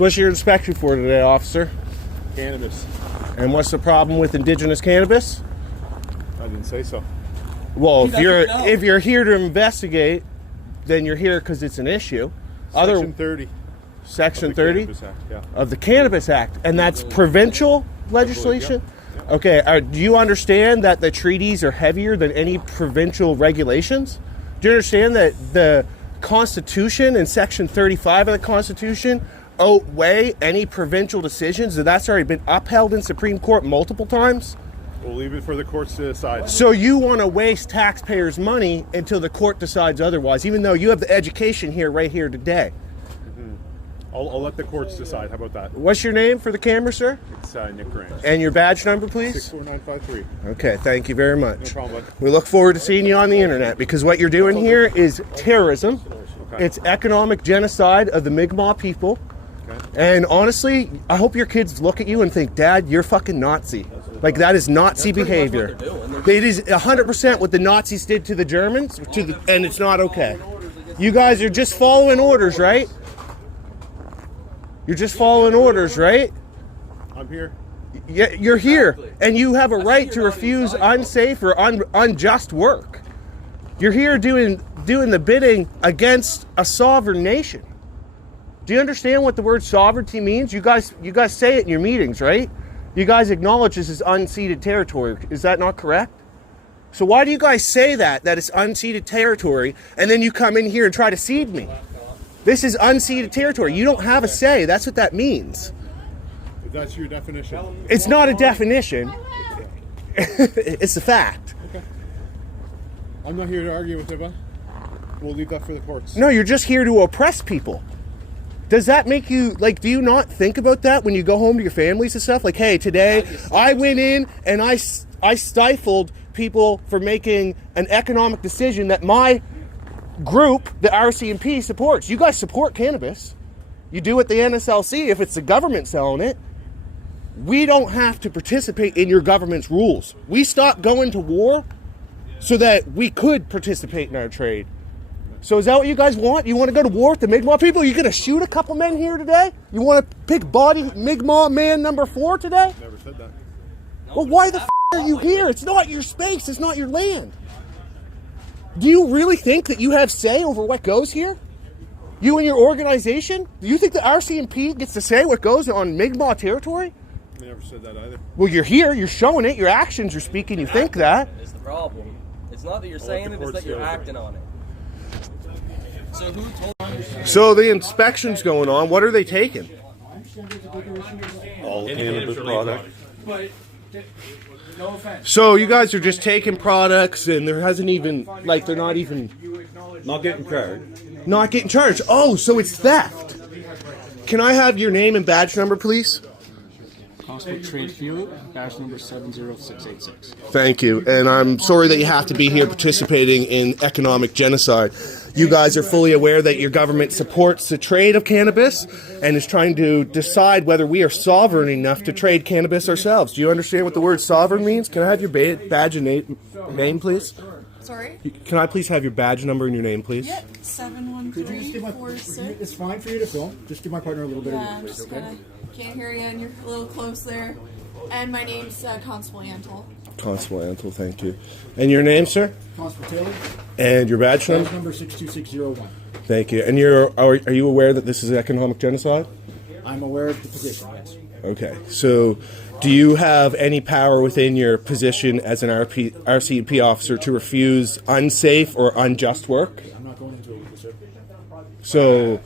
So what's your inspection for today, officer? Cannabis. And what's the problem with Indigenous cannabis? I didn't say so. Well, if you're here to investigate, then you're here because it's an issue. Section 30. Section 30 yeah. of the Cannabis Act, and that's provincial legislation. Yeah. Okay, do you understand that the treaties are heavier than any provincial regulations? Do you understand that the Constitution and Section 35 of the Constitution outweigh any provincial decisions, and that's already been upheld in Supreme Court multiple times? We'll leave it for the courts to decide. So you want to waste taxpayers' money until the court decides otherwise, even though you have the education here right here today. I'll let the courts decide. How about that? What's your name for the camera, sir? It's Nick Grant. And your badge number, please? 64953. Okay, thank you very much. No problem, bud. We look forward to seeing you on the internet, because what you're doing here is terrorism. Okay. It's economic genocide of the Mi'kmaq people. Okay. And honestly, I hope your kids look at you and think, Dad, you're fucking Nazi. Like, that is Nazi behavior. It is 100% what the Nazis did to the Germans, and it's not okay. You guys are just following orders, right? You're just following orders, right? I'm here. Yeah, you're here, and you have a right to refuse unsafe or unjust work. You're here doing the bidding against a sovereign nation. Do you understand what the word sovereignty means? You guys say it in your meetings, right? You guys acknowledge this is unceded territory. Is that not correct? So why do you guys say that it's unceded territory, and then you come in here and try to cede me? This is unceded territory. You don't have a say. That's what that means. If that's your definition. It's not a definition. It's a fact. Okay. I'm not here to argue with you, bud. We'll leave that for the courts. No, you're just here to oppress people. Does that make you, like, do you not think about that when you go home to your families and stuff? Like, hey, today I went in and I stifled people for making an economic decision that my group, the RCMP, supports. You guys support cannabis. You do at the NSLC if it's the government selling it. We don't have to participate in your government's rules. We stopped going to war so that we could participate in our trade. So is that what you guys want? You want to go to war with the Mi'kmaq people? Are you going to shoot a couple men here today? You want to pick body Mi'kmaq man number 4 today? Never said that. Well, why the are you here? It's not your space. It's not your land. Do you really think that you have say over what goes here? You and your organization? Do you think the RCMP gets to say what goes on Mi'kmaq territory? I never said that either. Well, you're here. You're showing it. Your actions are speaking. You think that. Is the problem. It's not that you're saying it, it's that you're acting on it. So who told? So the inspection's going on. What are they taking? All cannabis products. So you guys are just taking products, and there hasn't even, like, they're not even... Not getting charged. Not getting charged. Oh, so it's theft. Can I have your name and badge number, please? Constable Trade Field, badge number 70686. Thank you. And I'm sorry that you have to be here participating in economic genocide. You guys are fully aware that your government supports the trade of cannabis and is trying to decide whether we are sovereign enough to trade cannabis ourselves. Do you understand what the word sovereign means? Can I have your badge and name, please? Sorry? Can I please have your badge number and your name, please? Yep, 71346. It's fine for you to film. Just give my partner a little bit Yeah, of I'm space, just okay? gonna, can't hear you and you're a little close there. And my name's Constable Antle. Constable Antle, thank you. And your name, sir? Constable Taylor, And your badge badge number? number 62601. Thank you. And are you aware that this is economic genocide? I'm aware of the position, yes. Okay. So do you have any power within your position as an RCMP officer to refuse unsafe or unjust work? I'm not going into it with you, sir. So...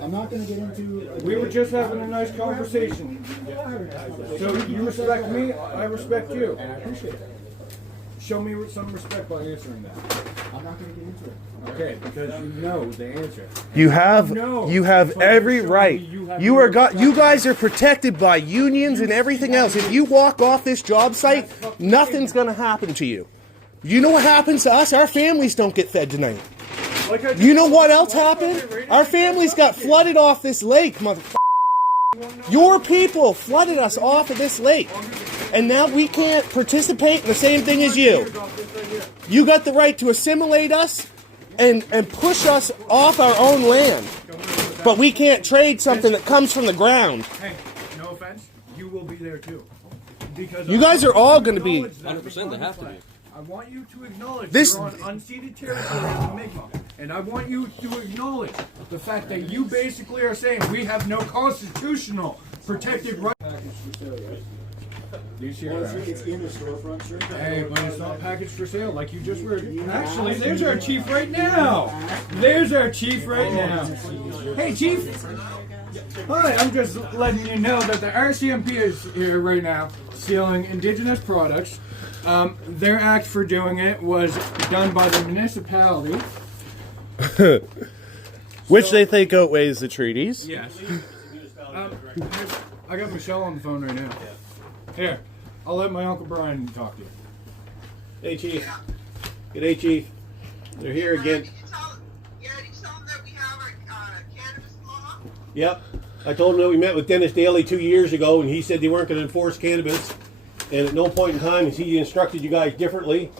I'm not going to get into... We were just having a nice conversation. So you respect me, I respect you. And I appreciate that. Show me some respect by answering that. I'm not going to get into it. Okay, because you know the answer. You have every right. You guys are protected by unions and everything else. If you walk off this job site, nothing's going to happen to you. You know what happens to us? Our families don't get fed tonight. You know what else happened? Our families got flooded off this lake, motherfucker. Your people flooded us off of this lake. And now we can't participate in the same thing as you. You got the right to assimilate us and push us off our own land. But we can't trade something that comes from the ground. Hey, no offense, you will be there too. Because You guys are all going to be. 100%, they have to be. I want you to acknowledge This- you're on unceded territory of the Mi'kmaq. And I want you to acknowledge the fact that you basically are saying we have no constitutional protected right. Do you see It's in a storefront, sir. Hey, but it's not packaged for sale like you just heard. Actually, there's our chief right now. There's our chief right now. Hey, chief. Hi, I'm just letting you know that the RCMP is here right now stealing Indigenous products. Their act for doing it was done by the municipality. Which they think outweighs the treaties. Yes. I got Michelle on the phone right now. Here, I'll let my Uncle Brian talk to you. Hey, Chief. G'day, Chief. They're here again. Did you tell them that we have our cannabis law? Yep. I told him that we met with Dennis Daly 2 years ago, and he said they weren't going to enforce cannabis. And at no point in time has he instructed you guys differently.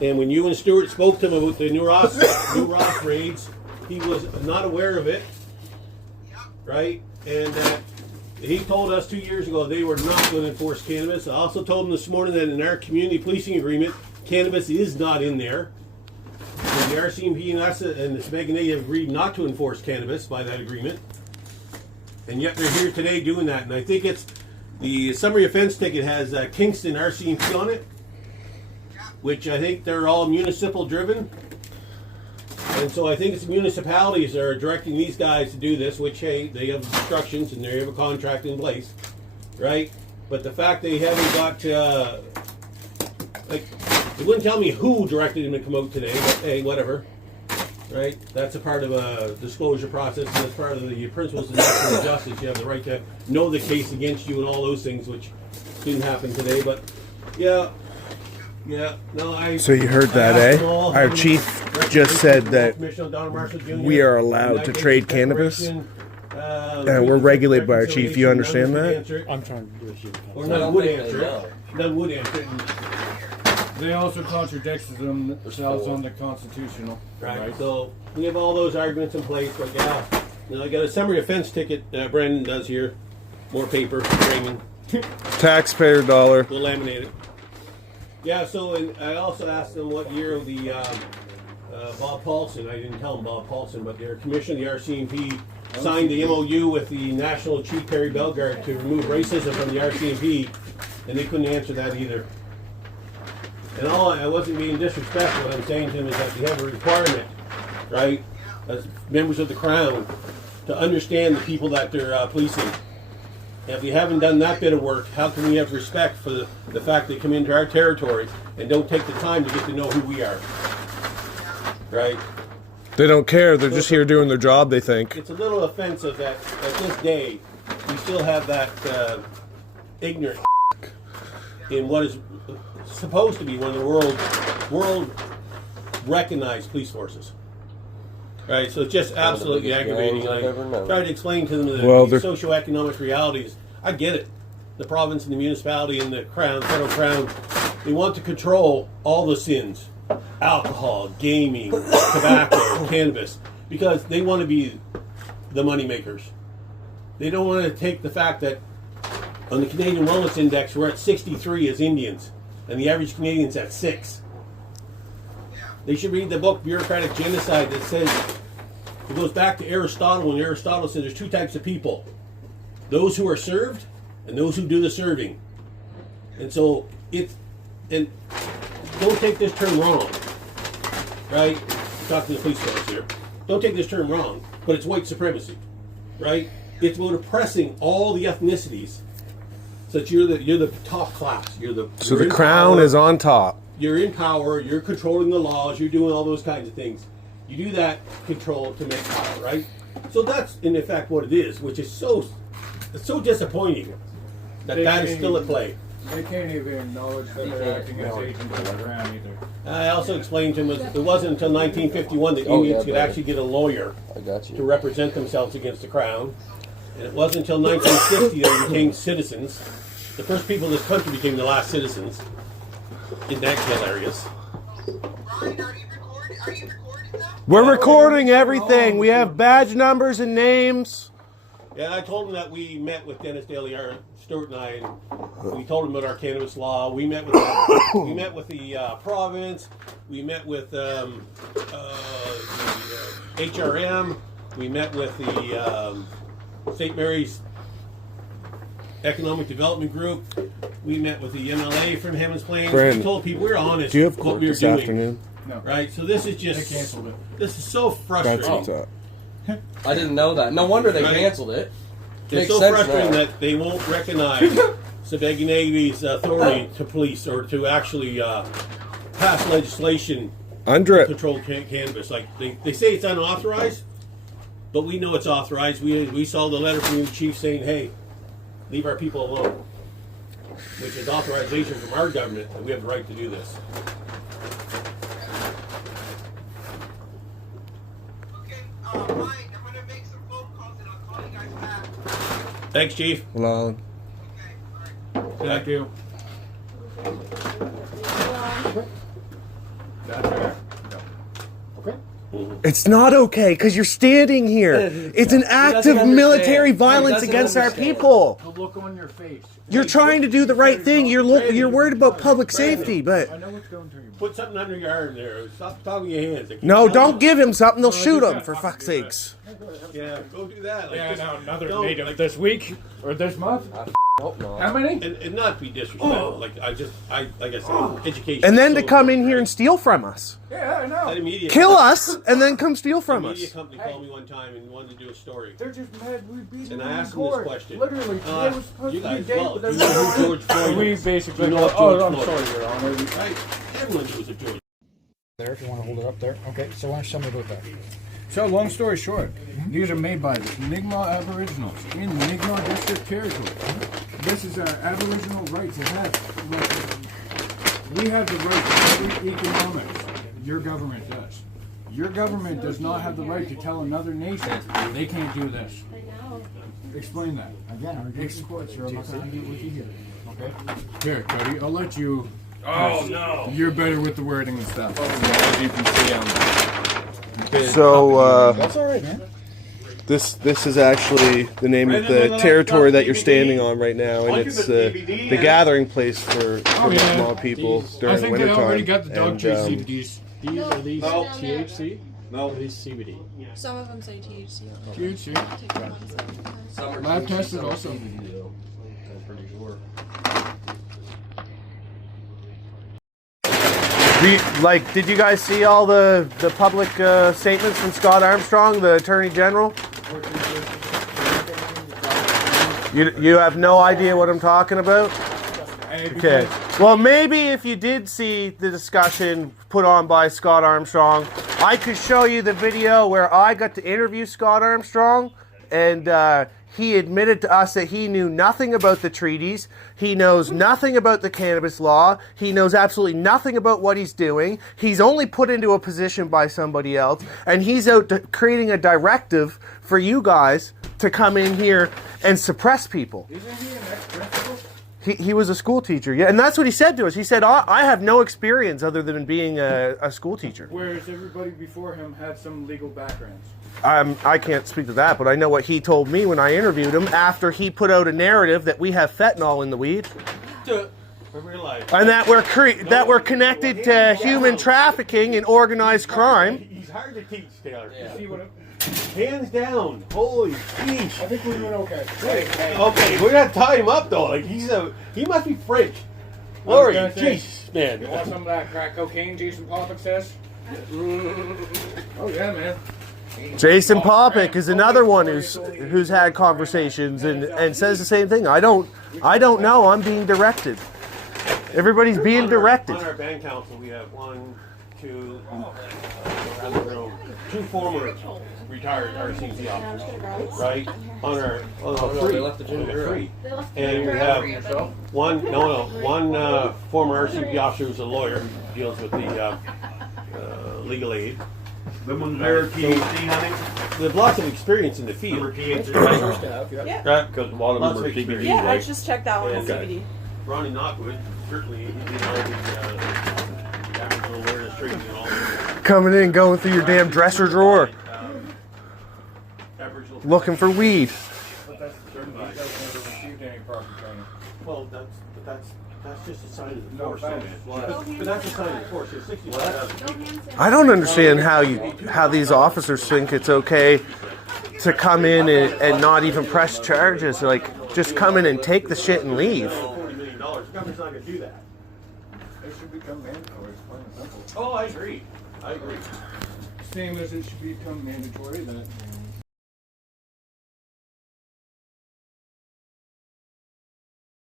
And when you and Stuart spoke to him about the New Ross raids, he was not aware of it. Yep. Right? And he told us 2 years ago they were not going to enforce cannabis. I also told him this morning that in our community policing agreement, cannabis is not in there. And the RCMP and us and the Smeganay have agreed not to enforce cannabis by that agreement. And yet they're here today doing that. And I think it's the summary offense ticket has Kingston RCMP on it, which I think they're all municipal driven. And so I think it's municipalities that are directing these guys to do this, which, hey, they have instructions and they have a contract in place, right? But the fact they haven't got, they wouldn't tell me who directed them to come out today, but hey, whatever, right? That's a part of a disclosure process, and that's part of the principles of natural justice. You have the right to know the case against you and all those things, which didn't happen today, but yeah. Yeah, no, So you heard that, eh? Our chief just said that we are allowed to trade cannabis, and we're regulated by our chief. You understand that? I'm trying to do a shit. Or none would answer it. None would answer it. They also contradict themselves on the constitutional. Right. So we have all those arguments in place, but yeah. Now I got a summary offense ticket. Brendan does here. More paper, framing. Taxpayer dollar. We'll laminate it. Yeah. So and I also asked them what year the Bob Paulson. I didn't tell them Bob Paulson, but their commission, the RCMP, signed the MOU with the National Chief Terry Bellegarde to remove racism from the RCMP, and they couldn't answer that either. And I wasn't being disrespectful. What I'm saying to them is that they have a requirement, right, as members of the Crown, to understand the people that they're policing. And if we haven't done that bit of work, how can we have respect for the fact they come into our territory and don't take the time to get to know who we are, right? They don't care. They're just here doing their job, they think. It's a little offensive that at this day we still have that ignorant in what is supposed to be one of the world recognized police forces. Right, so it's just absolutely aggravating. I tried to explain to them the socioeconomic realities. I get it. The province and the municipality and the Crown, federal Crown, they want to control all the sins. Alcohol, gaming, tobacco, cannabis, because they want to be the money makers. They don't want to take the fact that on the Canadian Wellness Index we're at 63 as Indians, and the average Canadian's at 6. They should read the book Bureaucratic Genocide that says, it goes back to Aristotle, and Aristotle says there's two types of people. Those who are served and those who do the serving. And so and don't take this term wrong, right? I'm talking to the police force here. Don't take this term wrong, but it's white supremacy, right? It's about oppressing all the ethnicities, so that you're the top class. So the Crown is on top. You're in power. You're controlling the laws. You're doing all those kinds of things. You do that control to make power, right? So that's in effect what it is, which is so disappointing that is still at play. They can't even acknowledge that they're acting as agents of the Crown either. I also explained to him it wasn't until 1951 that Indians could actually get a lawyer to represent themselves against the Crown. And it wasn't until 1950 that they became citizens. The first people in this country became the last citizens. Isn't that hilarious? Brian, are you recording now? We're recording everything. We have badge numbers and names. Yeah, I told him that we met with Dennis Daly, Stuart and I, and we told him about our cannabis law. We met with the province. We met with the HRM. We met with the St. Mary's Economic Development Group. We met with the MLA from Hammond's Plains. Brandon, we told people we're honest. do you have what court we were this doing. afternoon? No. Right? So this is just... They canceled it. This is so frustrating. That's what's up. I didn't know that. No wonder they Right. canceled it. It's Makes so sense frustrating now. that they won't recognize Sebeginevi's authority to police or to actually pass legislation Under to it. control cannabis. Like they say it's unauthorized, but we know it's authorized. We saw the letter from the chief saying, "Hey, leave our people alone," which is authorization from our government that we have the right to do this. Okay, fine. I'm gonna make some phone calls and I'll call you guys back. Thanks, Chief. Well, Okay, all right. Thank you. That's fair. it's not okay because you're standing here. It's an act doesn't of military understand. He violence doesn't against our understand. people. The look on your face. You're trying to do the right thing. You're worried about public safety, but I know what's going through your mind. Put something under your arm there. Stop talking your hands. no, don't give him something. They'll shoot him for fuck's sakes. Yeah, go do that. Like, Yeah, just now another don't, native like, this week or this month. Hope not. How many? and not be disrespectful. Like I like I said, education. And then is to so come in important, here right? and steal from us. Yeah, I That know. immediate Kill us and then come steal The from media us. company called me one time and wanted to do a story. They're just mad we beat And them I in asked them this court. question. Literally, today was supposed You to be guys, a date, well, but you there's know no who George Floyd We is. basically You know go, what oh, George I'm Floyd sorry, is. Your Honor. Right? Everyone knows a George. There, if you want to hold it up there. Okay, so why don't you tell me about that? So, long story short, these are made by the Mi'kmaq Aboriginals in the Mi'kmaq District Territory. This is our Aboriginal rights. We have the right to free economics. Your government does. Your government does not have the right to tell another nation they can't do this. Explain that. Again, our case in court, sir. I'm not going to argue with you here. Okay? Here, Cody, I'll let you. Oh no. You're better with the wording and stuff. As you can see, So That's all right, man. this is actually the name of the territory that you're standing on right now, and it's the gathering place for yeah. small people I during think winter they time. already got the dog treat And, CBDs. Are these No. THC? No. Are these CBD? Some of them say THC. THC. Take them on the side. Lab tested also. I'm pretty sure. did you guys see all the public statements from Scott Armstrong, the Attorney General? You have no idea what I'm talking about? Okay. Well, maybe if you did see the discussion put on by Scott Armstrong, I could show you the video where I got to interview Scott Armstrong, and he admitted to us that he knew nothing about the treaties. He knows nothing about the cannabis law. He knows absolutely nothing about what he's doing. He's only put into a position by somebody else, and he's out creating a directive for you guys to come in here and suppress people. Isn't he an ex-principal? He was a school teacher, yeah, and that's what he said to us. He said, I have no experience other than being a school teacher. Whereas everybody before him had some legal backgrounds. I can't speak to that, but I know what he told me when I interviewed him after he put out a narrative that we have fentanyl in the weed, and that we're connected to human trafficking and organized crime. He's hard to teach, Taylor. Yeah. See what I'm, Hands down. Holy jeez. I think we're doing okay. Okay, we're gonna tie him up though. Like he must be French. Lori, gonna say, jeez, man. You want some of that crack cocaine Jason Pollock says? Oh yeah, man. Jason Popick is another one who's had conversations and says the same thing. I don't know. I'm being directed. Everybody's being directed. On our band council, we have 1, 2, around the room, 2 former retired RCMP officers, right? On our no, they left the gym girl. 3, and we have one former RCMP officer who's a lawyer who deals with the legal aid. The one there, PhD, honey. There's lots of experience in the field. Yeah. Because a lot of them are CBD. Yeah, I just checked that one as Okay. CBD. Ronnie Knockwood, certainly he did all the Aboriginal awareness training and all that. Coming in, going through your damn dresser drawer, Aboriginal. looking for weed. But that's the thing, you guys never received any proper training. Well, that's just a sign of the No force. offense. But that's a sign of the force. You're 65,000. I don't understand how these officers think it's okay to come in and not even press charges. Like, just come in and take the shit and leave. $40 million. The government's not going to do that. It should become mandatory. It's plain and simple. Oh, I agree. I agree. Same as it should become mandatory that